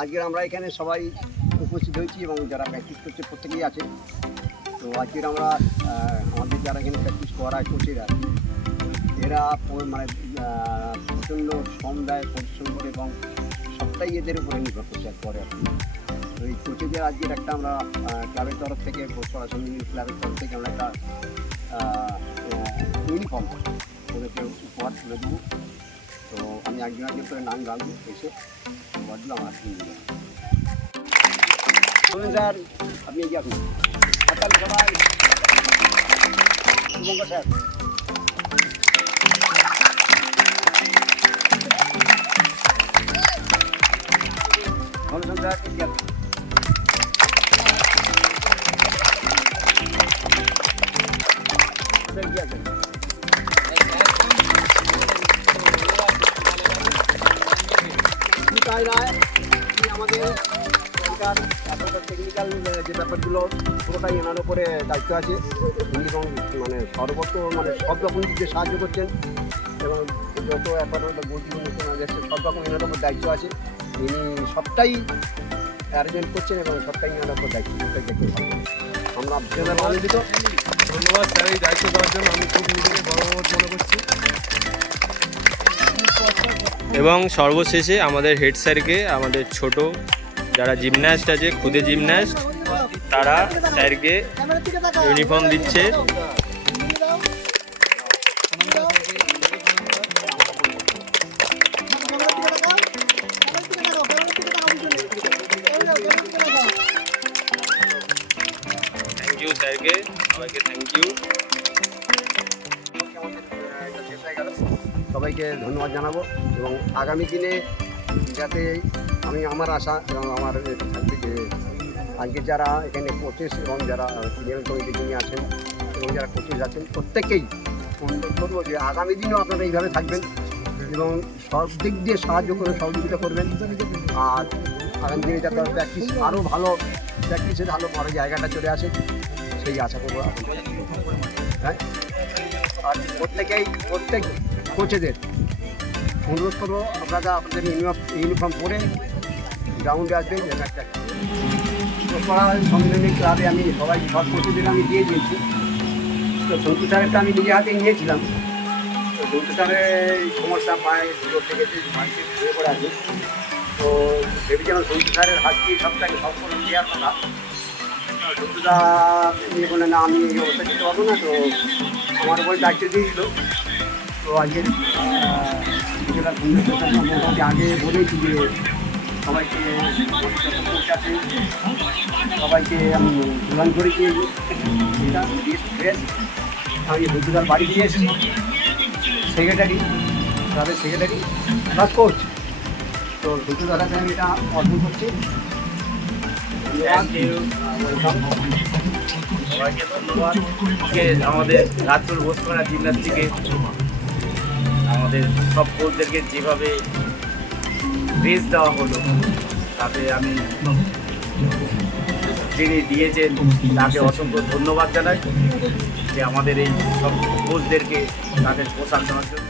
আজকে আমরা এখানে সবাই উপস্থিত হয়েছি এবং যারা প্র্যাকটিস করছে প্রত্যেকেই আছে। তো আজকের আমরা আমাদের যারা এখানে প্র্যাকটিস করায় কোচেরা, এরা মানে প্রচণ্ড শ্রম দেয়, পরিশ্রম করে এবং সবটাই এদের উপরে নির্ভর করছে করে। তো এই কোচেদের আজকের একটা আমরা ক্লাবের তরফ থেকে, সরাসরি ক্লাবের তরফ থেকে আমরা একটা ইউনিফর্ম ওদেরকে উপহার তুলে দেবো। তো আমি একজন একজন করে নাম রাখবো, এসে উপহার দিল আমার হাতে নিয়ে বলুন স্যার, আপনি এগিয়ে আসুন। সবাই শুভঙ্কর স্যার, বলুন স্যার এগিয়ে আসুন। এগিয়ে আসুন। আমাদের এখনকার টেকনিক্যাল যে ব্যাপারগুলো পুরোটাই এনার উপরে দায়িত্ব আছে। এবং মানে সব রকম দিক দিয়ে সাহায্য করছেন এবং যত অ্যাপারেন্ট বলছি যাচ্ছে সব রকম এনার উপর দায়িত্ব আছে। ইনি সবটাই অ্যারেঞ্জমেন্ট করছেন এবং সবটাই এনার উপর দায়িত্ব দেখতে পাবেন। আমরা আপনাদের আনন্দিত, ধন্যবাদ স্যার এই দায়িত্ব দেওয়ার জন্য। আমি খুব নিজেকে গর্ববোধ মনে করছি। এবং সর্বশেষে আমাদের হেড স্যারকে, আমাদের ছোট যারা জিমন্যাস্ট আছে, খুদে জিমন্যাস্ট, তারা স্যারকে ইউনিফর্ম দিচ্ছে। থ্যাংক ইউ স্যারকে, সবাইকে থ্যাংক ইউ। সবাইকে ধন্যবাদ জানাবো এবং আগামী দিনে যাতে আমার আশা এবং আমার থাকবে যে আজকে যারা এখানে কোচেস এবং যারা সিনিয়র কমিটি যিনি আছেন এবং যারা কোচেস আছেন প্রত্যেকেই অনুরোধ করবো যে আগামী দিনেও আপনারা এইভাবে থাকবেন এবং সব দিক দিয়ে সাহায্য করে সহযোগিতা করবেন। আর আগামী দিনে যাতে প্র্যাকটিস আরও ভালো, প্র্যাকটিসের ভালো বড় জায়গাটা চলে আসে সেই আশা করবো। হ্যাঁ, আর প্রত্যেক কোচেদের অনুরোধ করবো আপনারা আপনাদের ইউনিফর্ম পরে গ্রাউন্ডে আসবেন। একটা সম্মিলনী ক্লাবে আমি সব কোচেদের আমি দিয়ে দিয়েছি। তো সন্তু স্যারেরটা আমি নিজে হাতে নিয়েছিলাম। তো সন্তু স্যারের সমস্যা পায় দূর থেকে বাড়িতে ঘুরে পড়ে আছে। তো ভেবেছিলাম সন্তু স্যারের হাত দিয়ে সবটাকে সম্পূর্ণ দেওয়ার কথা। সন্তুদা নিয়ে বলে না, আমি ওটা দিতে পারবো না। তো আমার উপরে দায়িত্ব দিয়েছিল। তো আজকের মোটামুটি আগে বলেছি যে সবাইকে সবাইকে আমি প্রদান করেছি। এটা ড্রেস আমি বন্ধুদার বাড়ি দিয়ে এসেছি। সেক্রেটারি, ক্লাবের সেক্রেটারি প্লাস কোচ। তো বন্ধুদার কাছে আমি এটা অর্জন করছি। সবাইকে ধন্যবাদ। আমাদের রাতুল বসুমারা জিমন্যাস্টিকে আমাদের সব কোচদেরকে যেভাবে ড্রেস দেওয়া হলো, তাতে আমি যিনি দিয়েছেন তাকে অসংখ্য ধন্যবাদ জানাই যে আমাদের এই সব কোচদেরকে তাদের পোশাক দেওয়ার জন্য।